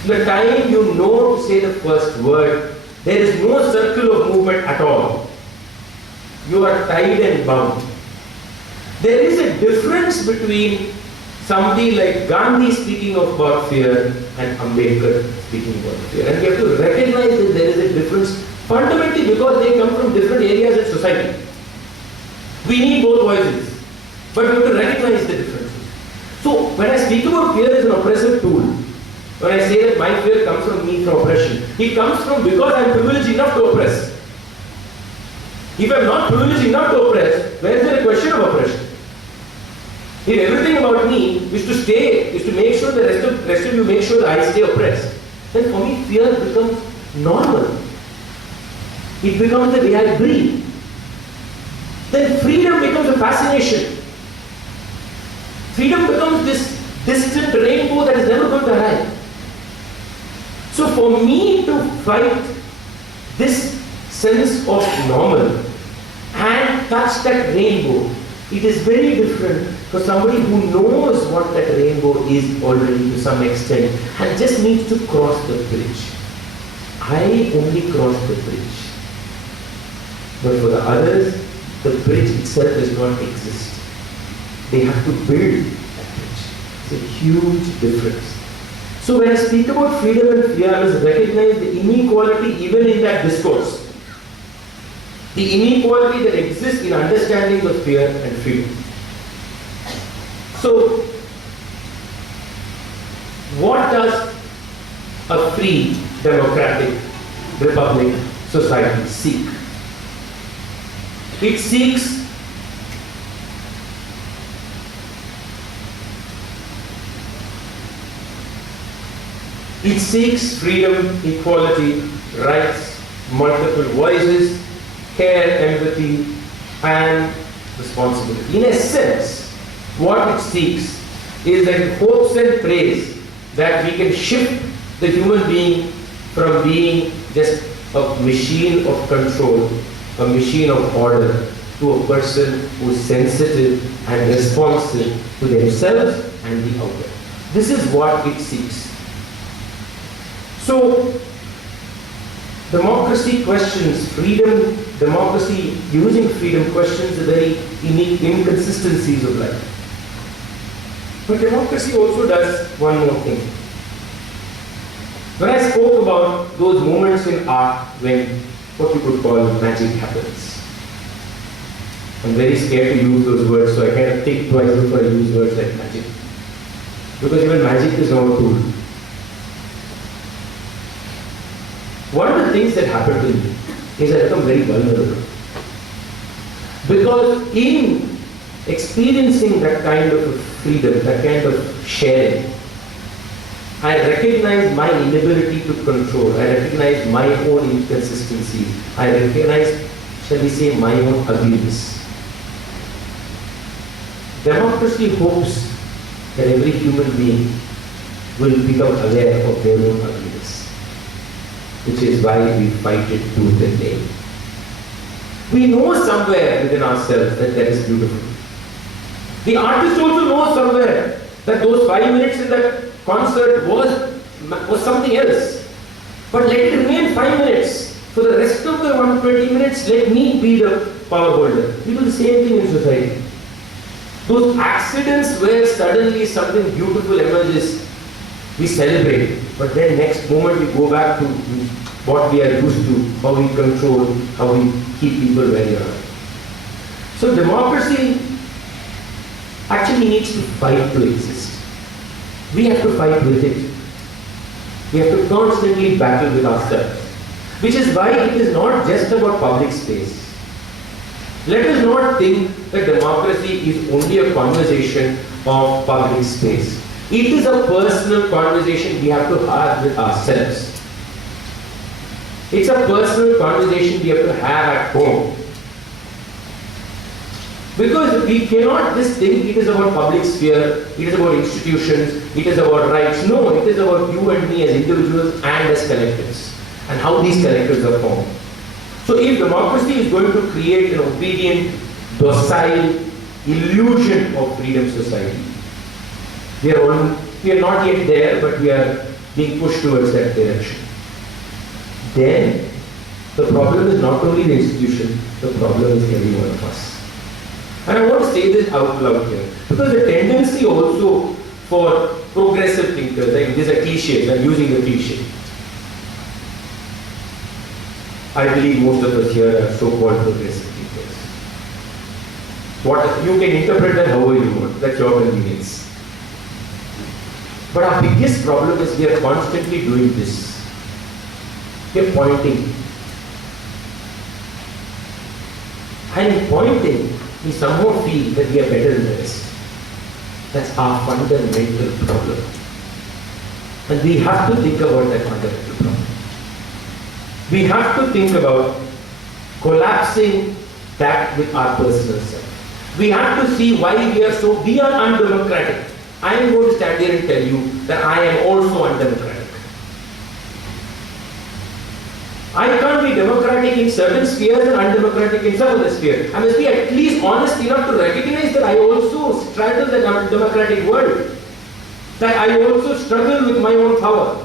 From the time you know to say the first word, there is no circle of movement at all. You are tied and bound. There is a difference between somebody like Gandhi speaking about fear and Ambedkar speaking about fear. And we have to recognize that there is a difference fundamentally because they come from different areas in society. We need both voices, but we have to recognize the differences. So when I speak about fear as an oppressive tool, when I say that my fear comes from me from oppression, it comes from because I am privileged enough to oppress. If I am not privileged enough to oppress, where is there a question of oppression? If everything about me is to make sure the rest of you make sure that I stay oppressed, then for me fear becomes normal. It becomes the way I breathe. Then freedom becomes a fascination. Freedom becomes this distant rainbow that is never going to arrive. So for me to fight this sense of normal and touch that rainbow, it is very different for somebody who knows what that rainbow is already to some extent and just needs to cross the bridge. I only cross the bridge. But for the others, the bridge itself does not exist. They have to build that bridge. It's a huge difference. So when I speak about freedom and fear, I must recognize the inequality even in that discourse. The inequality that exists in understanding of fear and freedom. So, what does a free, democratic, republic society seek? It seeks freedom, equality, rights, multiple voices, care, empathy, and responsibility. In a sense, what it seeks is that it hopes and prays that we can shift the human being from being just a machine of control, a machine of order, to a person who is sensitive and responsive to themselves and the outer. This is what it seeks. So, democracy questions freedom, democracy using freedom questions the very unique inconsistencies of life. But democracy also does one more thing. When I spoke about those moments in art when what you could call magic happens, I'm very scared to use those words, so I kind of think twice before I use words like magic. Because even magic is now a tool. One of the things that happened to me is I become very vulnerable. Because in experiencing that kind of freedom, that kind of sharing, I recognize my inability to control, I recognize my own inconsistency, I recognize, shall we say, my own ugliness. Democracy hopes that every human being will become aware of their own ugliness, which is why we fight it tooth and nail. We know somewhere within ourselves that that is beautiful. The artist also knows somewhere that those 5 minutes in that concert was something else. But let it remain 5 minutes. For the rest of the 120 minutes, let me be the power holder. We do the same thing in society. Those accidents where suddenly something beautiful emerges, we celebrate. But then next moment we go back to what we are used to, how we control, how we keep people where they are. So democracy actually needs to fight to exist. We have to fight with it. We have to constantly battle with ourselves. Which is why it is not just about public space. Let us not think that democracy is only a conversation of public space. It is a personal conversation we have to have with ourselves. It's a personal conversation we have to have at home. Because we cannot just think it is about public sphere, it is about institutions, it is about rights. No, it is about you and me as individuals and as collectives, and how these collectives are formed. So if democracy is going to create an obedient, docile illusion of freedom society, we are not yet there, but we are being pushed towards that direction. Then the problem is not only the institution, the problem is every one of us. And I want to say this out loud here, because the tendency also for progressive thinkers, like these are cliches, I'm using the cliche. I believe most of us here are so-called progressive thinkers. What you can interpret that however you want, that's your convenience. But our biggest problem is we are constantly doing this. We are pointing. And in pointing, we somehow feel that we are better than the rest. That's our fundamental problem. And we have to think about that fundamental problem. We have to think about collapsing that with our personal self. We have to see why we are undemocratic. I am going to stand here and tell you that I am also undemocratic. I can't be democratic in certain spheres and undemocratic in some other sphere. I must be at least honest enough to recognize that I also straddle the undemocratic world. That I also struggle with my own power.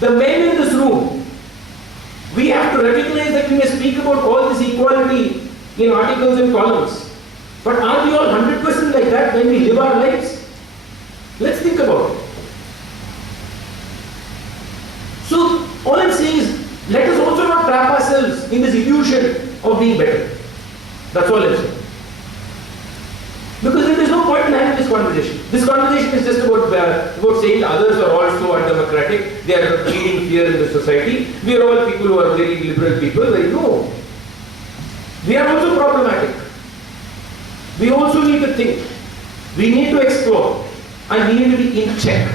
The men in this room, we have to recognize that we may speak about all this equality in articles and columns. But are we all 100% like that when we live our lives? Let's think about it. So, all I'm saying is, let us also not trap ourselves in this illusion of being better. That's all I'm saying. Because there is no point in having this conversation. This conversation is just about saying the others are also undemocratic, they are breeding fear in the society. We are all people who are very liberal people. No. We are also problematic. We also need to think. We need to explore. And we need to be in check.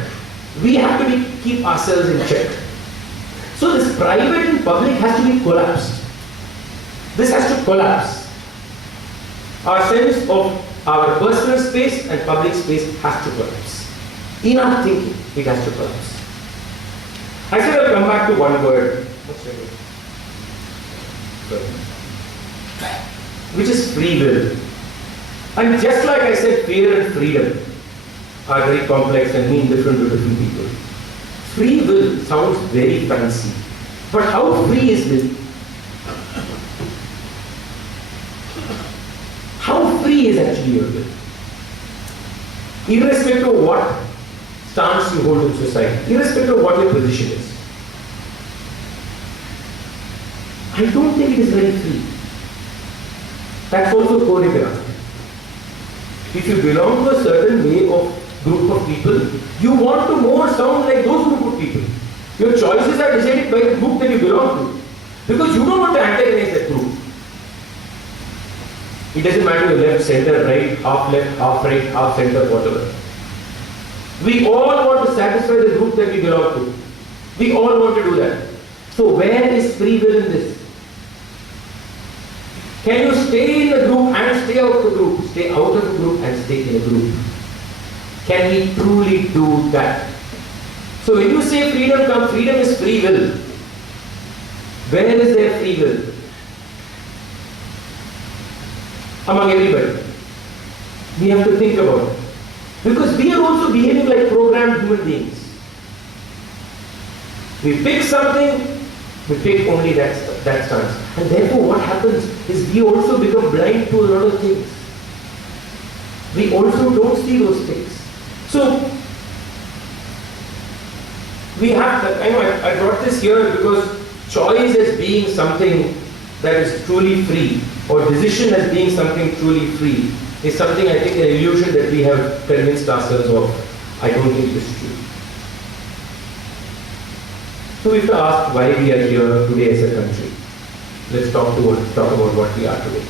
We have to keep ourselves in check. So this private and public has to be collapsed. This has to collapse. Our sense of our personal space and public space has to collapse. In our thinking, it has to collapse. I said I'll come back to one word. Which is free will. And just like I said, fear and freedom are very complex and mean different to different people. Free will sounds very fancy. But how free is will? How free is actually your will? Irrespective of what stance you hold in society, irrespective of what your position is. I don't think it is very free. That's also choreographed. If you belong to a certain way of group of people, you want to more sound like those group of people. Your choices are decided by the group that you belong to. Because you don't want to antagonize that group. It doesn't matter left, center, right, half right, half center, whatever. We all want to satisfy the group that we belong to. We all want to do that. So where is free will in this? Can you stay in the group and stay out of the group? Stay out of the group and stay in a group. Can we truly do that? So when you say freedom comes, freedom is free will. Where is there free will? Among everybody. We have to think about it. Because we are also behaving like programmed human beings. We pick something, we pick only that stance. And therefore what happens is we also become blind to a lot of things. We also don't see those things. So, we have that. I brought this here because choice as being something that is truly free, or decision as being something truly free, is something I think an illusion that we have convinced ourselves of. I don't think it is true. So we have to ask why we are here today as a country. Let's talk about what we are today.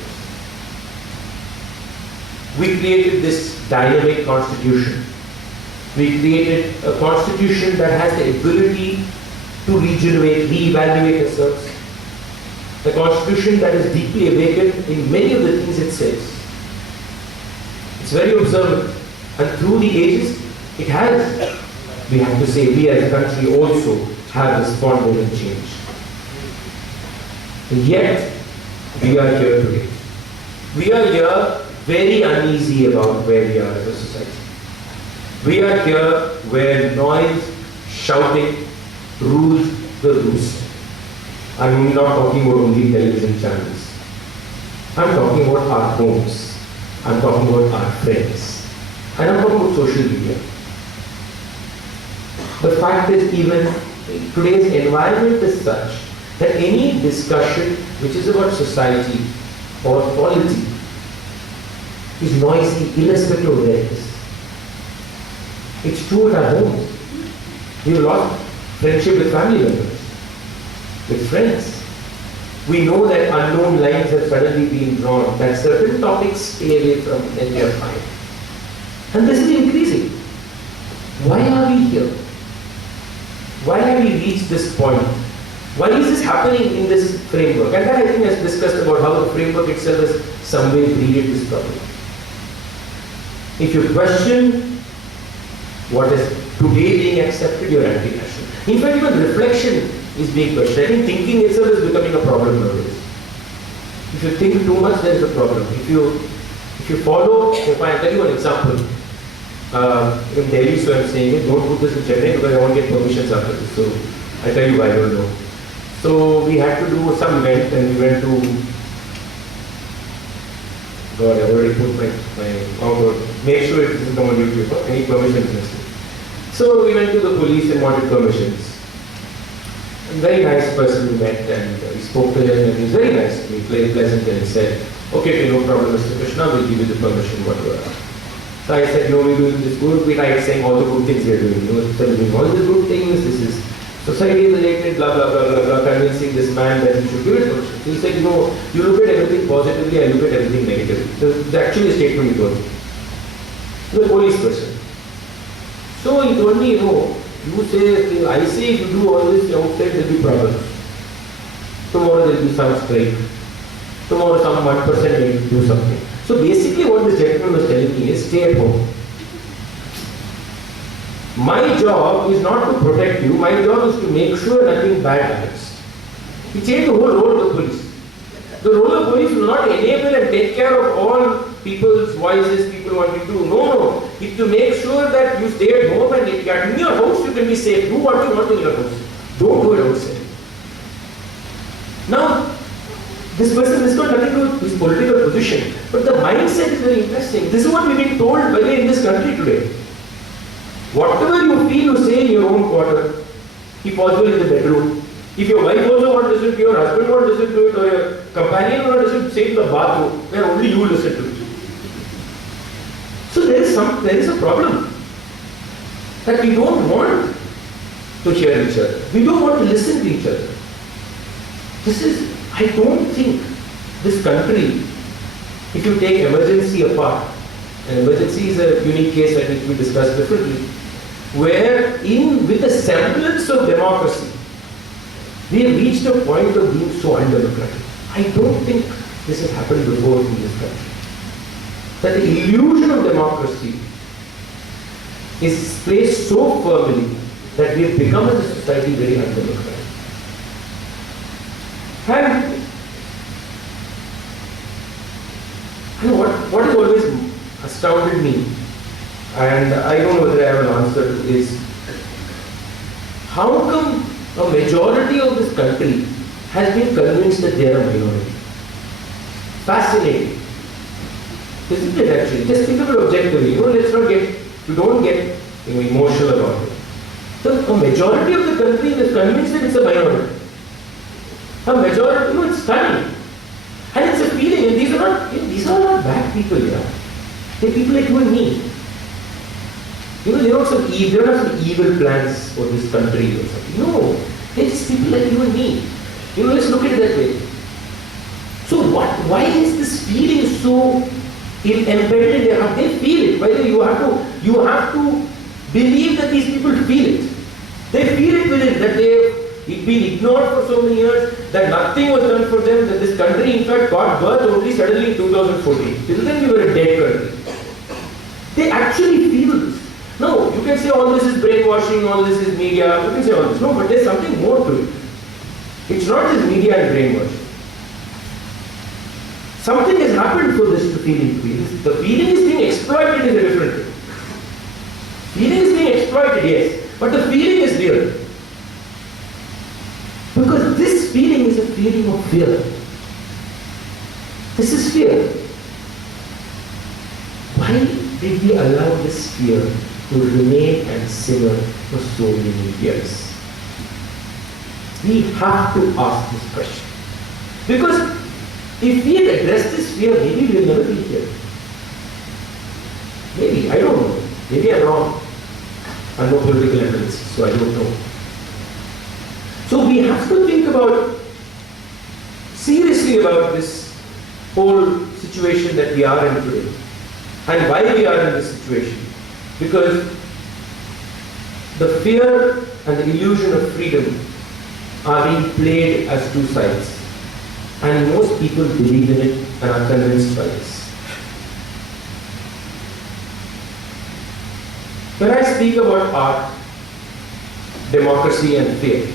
We created this dynamic constitution. We created a constitution that has the ability to regenerate, reevaluate itself. A constitution that is deeply awakened in many of the things it says. It's very observant. And through the ages, it has, we have to say, we as a country also have responded and changed. And yet, we are here today. We are here very uneasy about where we are as a society. We are here where noise, shouting, rules the roost. I'm not talking about only television channels. I'm talking about our homes. I'm talking about our friends. And I'm talking about social media. The fact is, even today's environment is such that any discussion which is about society or polity is noisy, irrespective of where it is. It's true at our homes. We've lost friendship with family members, with friends. We know that unknown lines have suddenly been drawn, that certain topics stay away from, then they are fine. And this is increasing. Why are we here? Why have we reached this point? Why is this happening in this framework? And that I think has discussed about how the framework itself has some way created this problem. If you question what is today being accepted, you're anti-national. In fact, even reflection is being questioned. I think thinking itself is becoming a problem nowadays. If you think too much, there is a problem. If you follow, if I tell you an example, in Delhi, so I'm saying it, don't put this in Chennai because I won't get permissions after this. So I tell you why, I don't know. So we had to do some event and we went to, God, I already put make sure it doesn't come on YouTube, any permissions necessary. So we went to the police and wanted permissions. A very nice person we met and we spoke to him and he was very nice to me, very pleasant, and he said, okay, no problem, Mr. Krishna, we'll give you the permission, whatever. So I said, no, we're doing this good, we're saying all the good things we're doing. Telling all the good things, this is society related, blah, blah, blah, blah, blah, convincing this man that he should give it permission. So he said, no, you look at everything positively, I look at everything negatively. So it's actually a statement he told me. He was a police person. So he told me, you say, I say if you do all this outside, there will be problems. Tomorrow there will be some strike. Tomorrow some 1% will do something. So basically what this gentleman was telling me is stay at home. My job is not to protect you, my job is to make sure nothing bad happens. He changed the whole role of the police. The role of police will not enable and take care of all people's voices, people want to do. No. It's to make sure that you stay at home and in your house you can be safe. Do what you want in your house. Don't do it outside. Now, this person has got nothing to do with his political position. But the mindset is very interesting. This is what we've been told in this country today. Whatever you feel, you say in your own quarter. If possible in the bedroom. If your wife also wants to listen to you, your husband wants to listen to it, or your companion wants to listen to, say in the bathroom, where only you listen to it. So there is a problem. That we don't want to hear each other. We don't want to listen to each other. I don't think this country if you take emergency apart, and emergency is a unique case that needs to be discussed differently, where with a semblance of democracy, we have reached a point of being so undemocratic. I don't think this has happened before in this country. That the illusion of democracy is placed so firmly that we have become as a society very undemocratic. And what has always astounded me, and I don't know whether I have an answer to this, how come a majority of this country has been convinced that they are a minority? Fascinating. Isn't it actually? Just think of it objectively. Let's not don't get emotional about it. So a majority of the country is convinced that it's a minority. A majority, it's stunning. And it's a feeling, and these are not bad people, They're people like you and me. They don't have some evil plans for this country or something. No, they're just people like you and me. Let's look at it that way. So why is this feeling so embedded in their heart? They feel it. By the way, you have to believe that these people feel it. They feel it within, that they've been ignored for so many years, that nothing was done for them, that this country in fact got birth only suddenly in 2014. Till then we were a dead country. They actually feel this. No, you can say all this is brainwashing, all this is media, you can say all this. No, but there's something more to it. It's not just media and brainwashing. Something has happened for this feeling to be. The feeling is being exploited is a different thing. Feeling is being exploited, yes, but the feeling is real. Because this feeling is a feeling of fear. This is fear. Why did we allow this fear to remain and simmer for so many years? We have to ask this question. Because if we had addressed this fear, maybe we will never be here. Maybe, I don't know. Maybe I'm wrong. I'm no political analyst, so I don't know. So we have to think seriously about this whole situation that we are in today. And why we are in this situation. Because the fear and the illusion of freedom are being played as two sides. And most people believe in it and are convinced by this. When I speak about art, democracy and fear,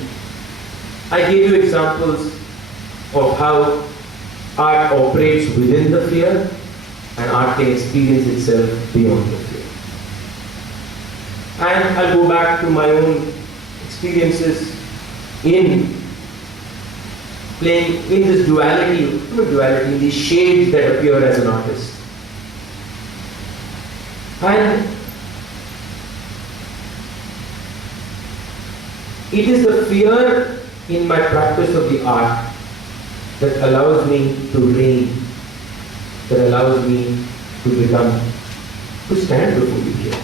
I gave you examples of how art operates within the fear and art can experience itself beyond the fear. And I'll go back to my own experiences in playing in this duality, these shades that appear as an artist. And it is the fear in my practice of the art that allows me to reign, that allows me to stand before you here.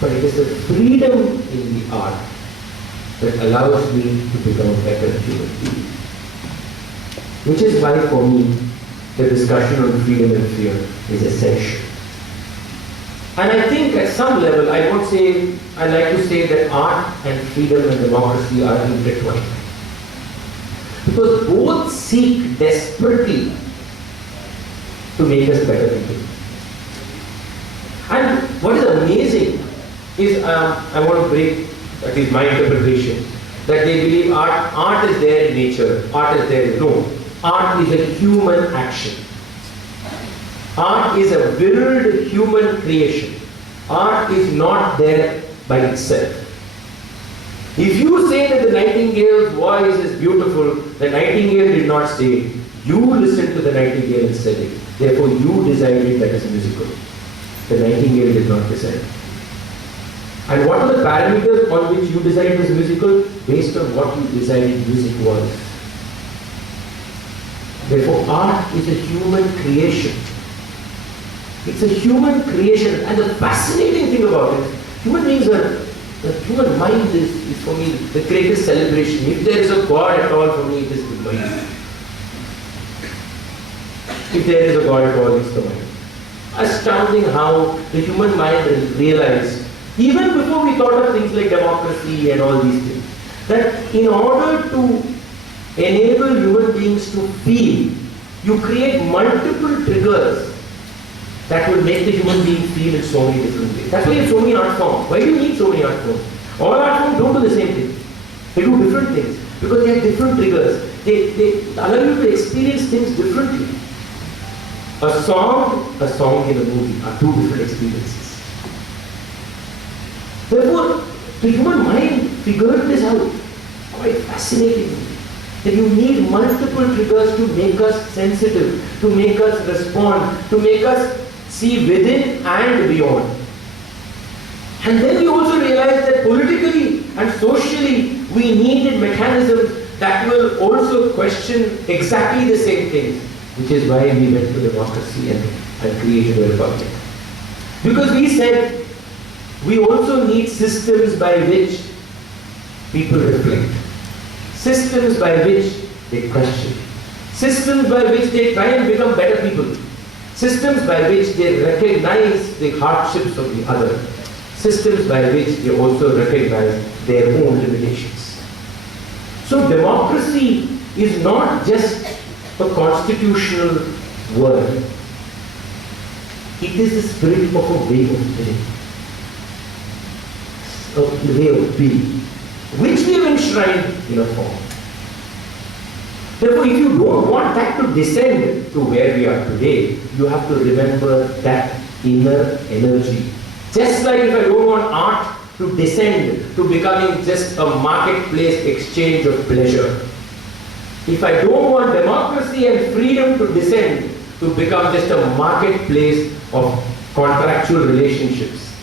But it is the freedom in the art that allows me to become a better human being. Which is why for me, the discussion on freedom and fear is essential. And I think at some level, I like to say that art and freedom and democracy are intertwined. Because both seek desperately to make us better people. And what is amazing is, I want to break, that is my interpretation, that they believe art is there in nature, art is there. No, art is a human action. Art is a willed human creation. Art is not there by itself. If you say that the nightingale's voice is beautiful, the nightingale did not say it. You listened to the nightingale and said it. Therefore, you decided that is musical. The nightingale did not decide. And what are the parameters on which you decided was musical? Based on what you decided music was. Therefore, art is a human creation. It's a human creation, and the fascinating thing about it, the human mind is for me the greatest celebration. If there is a God at all, for me it is the mind. if there is a God at all, it's the mind. Astounding how the human mind realized, even before we thought of things like democracy and all these things, that in order to enable human beings to feel, you create multiple triggers that will make the human being feel in so many different ways. That's why you have so many art forms. Why do you need so many art forms? All art forms don't do the same thing. They do different things because they have different triggers. They allow you to experience things differently. A song in a movie are two different experiences. Therefore, the human mind figured this out quite fascinatingly. That you need multiple triggers to make us sensitive, to make us respond, to make us see within and beyond. And then we also realized that politically and socially we needed mechanisms that will also question exactly the same things, which is why we went to democracy and created a republic. Because we said we also need systems by which people reflect, systems by which they question, systems by which they try and become better people, systems by which they recognize the hardships of the other, systems by which they also recognize their own limitations. So democracy is not just a constitutional word. It is the spirit of a way of living, a way of being, which we have enshrined in a form. Therefore, if you don't want that to descend to where we are today, you have to remember that inner energy. Just like if I don't want art to descend to becoming just a marketplace exchange of pleasure, if I don't want democracy and freedom to descend to become just a marketplace of contractual relationships,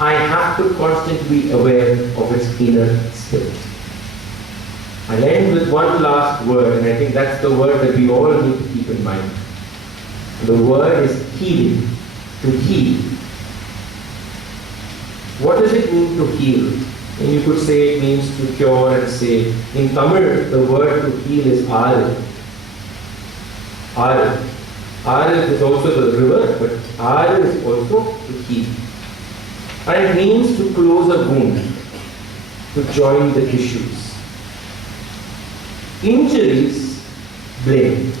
I have to constantly be aware of its inner spirit. I'll end with one last word, and I think that's the word that we all need to keep in mind. The word is healing, to heal. What does it mean to heal? And you could say it means to cure and save. In Tamil, the word to heal is Aaril. Aaril. Aaril is also the river, but Aaril is also to heal. And it means to close a wound, to join the tissues. Injuries, blame.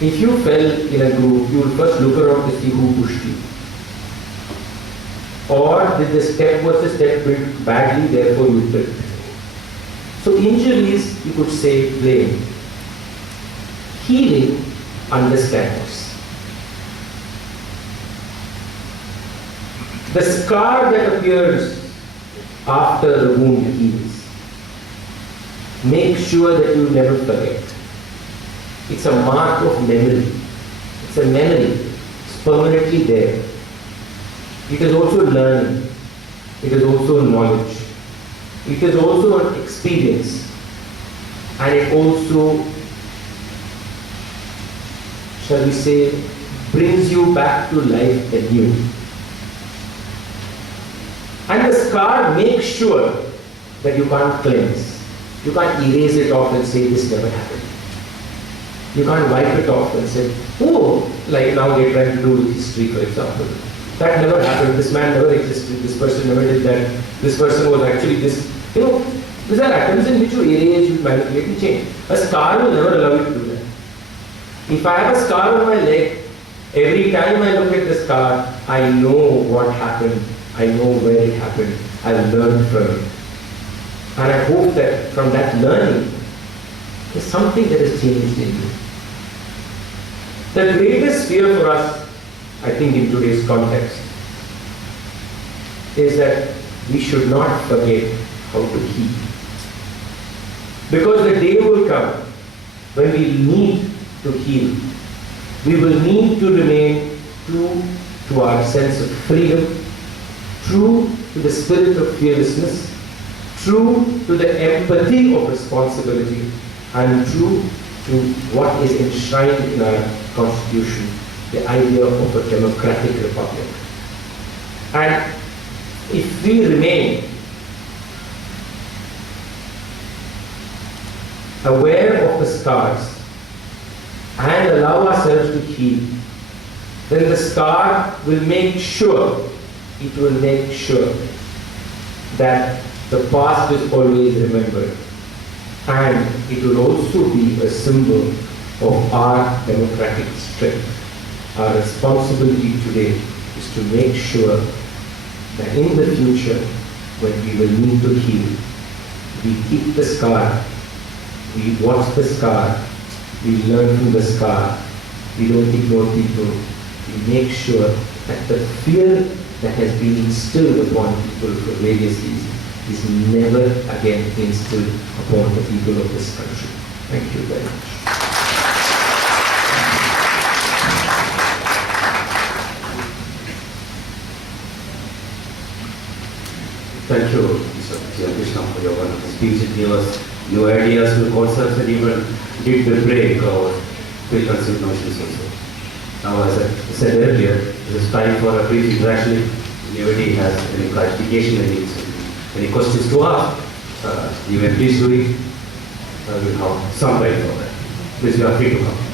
If you fell in a group, you will first look around to see who pushed you. Or was the step built badly, therefore you tripped. So injuries, you could say, blame. Healing, understands. The scar that appears after the wound heals, make sure that you never forget. It's a mark of memory. It's a memory. It's permanently there. It is also learning. It is also knowledge. It is also an experience. And it also, shall we say, brings you back to life anew. And the scar makes sure that you can't cleanse. You can't erase it off and say this never happened. You can't wipe it off and say, oh, like now they're trying to do with history, for example. That never happened. This man never existed. This person never did that. This person was actually this. You know, these are atoms in which you erase, you manipulate and change. A scar will never allow you to do that. If I have a scar on my leg, every time I look at the scar, I know what happened. I know where it happened. I've learned from it. And I hope that from that learning, there's something that has changed in you. The greatest fear for us, I think in today's context, is that we should not forget how to heal. Because the day will come when we need to heal. We will need to remain true to our sense of freedom, true to the spirit of fearlessness, true to the empathy of responsibility, and true to what is enshrined in our Constitution, the idea of a democratic republic. And if we remain aware of the scars, and allow ourselves to heal, then the scar will make sure, it will make sure that the past is always remembered. And it will also be a symbol of our democratic strength. Our responsibility today is to make sure that in the future, when we will need to heal, we keep the scar, we watch the scar, we learn from the scar, we don't ignore people, we make sure that the fear that has been instilled upon people for various reasons is never again instilled upon the people of this country. Thank you very much. Thank you, Mr. T.M.Krishna, for your wonderful speech. It gave us new ideas, new concepts, and even did the break our preconceived notions also. Now, as I said earlier, it is time for a brief interaction. If anybody has any clarification, any questions to ask, you may please do it. I will have some time for that. Please, you are free to come.